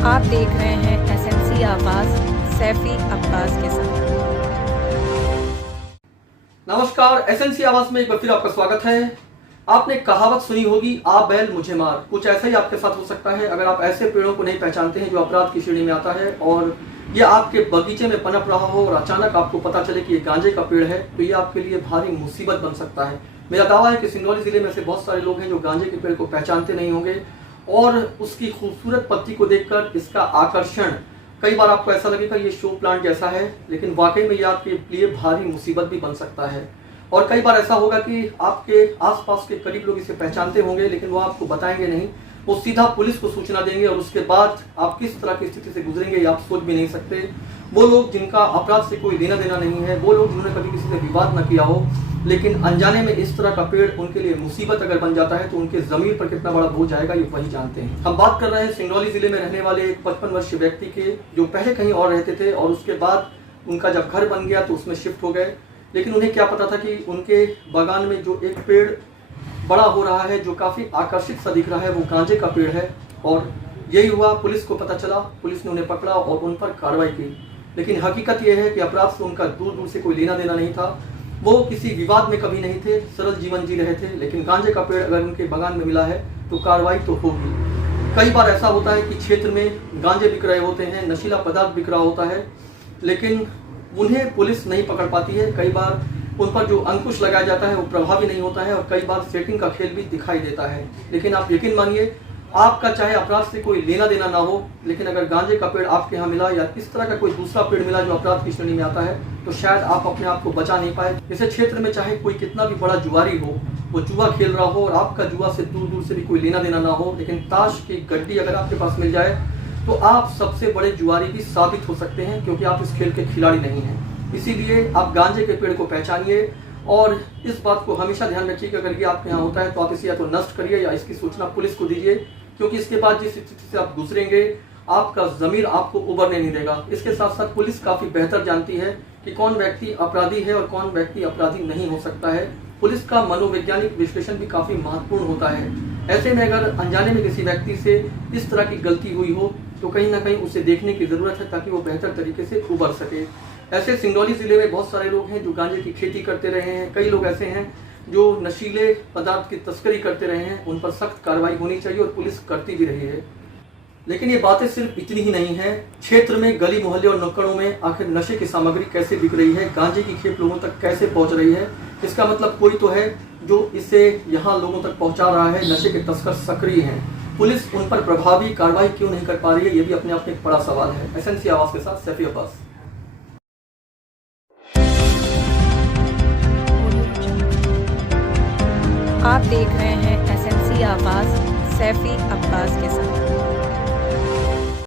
आप देख रहे हैं एसएनसी आवाज सैफी अब्बास के साथ। नमस्कार, एसएनसी आवाज में एक बार फिर आपका स्वागत है। आपने कहावत सुनी होगी, आ बैल मुझे मार। कुछ ऐसा ही आपके साथ हो सकता है अगर आप ऐसे पेड़ों को नहीं पहचानते हैं जो अपराध की श्रेणी में आता है और ये आपके बगीचे में पनप रहा हो और अचानक आपको पता चले कि ये गांजे का पेड़ है, तो ये आपके लिए भारी मुसीबत बन सकता है। मेरा दावा है कि सिंगरौली जिले में से बहुत सारे लोग हैं जो गांजे के पेड़ को पहचानते नहीं होंगे और उसकी खूबसूरत पत्ती को देखकर इसका आकर्षण, कई बार आपको ऐसा लगेगा ये शो प्लांट जैसा है, लेकिन वाकई में ये आपके लिए भारी मुसीबत भी बन सकता है। और कई बार ऐसा होगा कि आपके आसपास के करीब लोग इसे पहचानते होंगे लेकिन वो आपको बताएंगे नहीं, वो सीधा पुलिस को सूचना देंगे और उसके बाद आप किस तरह की स्थिति से गुजरेंगे ये आप सोच भी नहीं सकते। वो लोग जिनका अपराध से कोई लेना देना नहीं है, वो लोग जिन्होंने कभी किसी से विवाद न किया हो, लेकिन अनजाने में इस तरह का पेड़ उनके लिए मुसीबत अगर बन जाता है तो उनके जमीन पर कितना बड़ा बोझ आएगा ये वही जानते हैं। हम बात कर रहे हैं सिंगरौली जिले में रहने वाले एक 55 वर्षीय व्यक्ति के, जो पहले कहीं और रहते थे और उसके बाद उनका जब घर बन गया तो उसमें शिफ्ट हो गए। लेकिन उन्हें क्या पता था कि उनके बागान में जो एक पेड़ बड़ा हो रहा है, जो काफी आकर्षित सा दिख रहा है, वो गांजे का पेड़ है। और यही हुआ, पुलिस को पता चला, पुलिस ने उन्हें पकड़ा और उन पर कार्रवाई की। लेकिन हकीकत यह है कि अपराध से उनका दूर दूर से कोई लेना देना नहीं था, वो किसी विवाद में कभी नहीं थे, सरल जीवन जी रहे थे। लेकिन गांजे का पेड़ अगर उनके बागान में मिला है तो कार्रवाई तो होगी। कई बार ऐसा होता है कि क्षेत्र में गांजे बिक रहे होते हैं, नशीला पदार्थ बिक रहा होता है, लेकिन उन्हें पुलिस नहीं पकड़ पाती है। कई बार उन पर जो अंकुश लगाया जाता है वो प्रभावी नहीं होता है और कई बार सेटिंग का खेल भी दिखाई देता है। लेकिन आप यकीन मानिए, आपका चाहे अपराध से कोई लेना देना ना हो, लेकिन अगर गांजे का पेड़ आपके यहाँ मिला या इस तरह का कोई दूसरा पेड़ मिला जो अपराध की श्रेणी में आता है, तो शायद आप अपने आप को बचा नहीं पाए। इस क्षेत्र में चाहे कोई कितना भी बड़ा जुआरी हो, वो जुआ खेल रहा हो और आपका जुआ से दूर दूर से भी कोई लेना देना ना हो, लेकिन ताश की गड्डी अगर आपके पास मिल जाए तो आप सबसे बड़े जुआरी भी साबित हो सकते हैं, क्योंकि आप इस खेल के खिलाड़ी नहीं हैं। इसीलिए आप गांजे के पेड़ को पहचानिए और इस बात को हमेशा ध्यान रखिए कि अगर ये आपके यहाँ होता है तो आप इसे या तो नष्ट करिए या इसकी सूचना पुलिस को दीजिए, क्योंकि इसके बाद जिस स्थिति से आप गुजरेंगे आपका जमीर आपको उबरने नहीं देगा। इसके साथ साथ पुलिस काफी बेहतर जानती है कि कौन व्यक्ति अपराधी है और कौन व्यक्ति अपराधी नहीं हो सकता है। पुलिस का मनोवैज्ञानिक विश्लेषण भी काफी महत्वपूर्ण होता है। ऐसे में अगर अनजाने में किसी व्यक्ति से इस तरह की गलती हुई हो तो कहीं ना कहीं उसे देखने की जरूरत है ताकि वो बेहतर तरीके से उबर सके। ऐसे सिंगरौली जिले में बहुत सारे लोग हैं जो गांजे की खेती करते रहे हैं, कई लोग ऐसे हैं जो नशीले पदार्थ की तस्करी करते रहे हैं, उन पर सख्त कार्रवाई होनी चाहिए और पुलिस करती भी रही है। लेकिन ये बातें सिर्फ इतनी ही नहीं है, क्षेत्र में गली मोहल्ले और नुक्कड़ों में आखिर नशे की सामग्री कैसे बिक रही है, गांजे की खेप लोगों तक कैसे पहुंच रही है, इसका मतलब कोई तो है जो इसे यहाँ लोगों तक पहुंचा रहा है। नशे के तस्कर सक्रिय हैं, पुलिस उन पर प्रभावी कार्रवाई क्यों नहीं कर पा रही है, ये भी अपने आप में एक बड़ा सवाल है। एसएनसी आवाज के साथ सैफी अब्बास। आप देख रहे हैं एसएनसी आवाज सैफी अब्बास के साथ।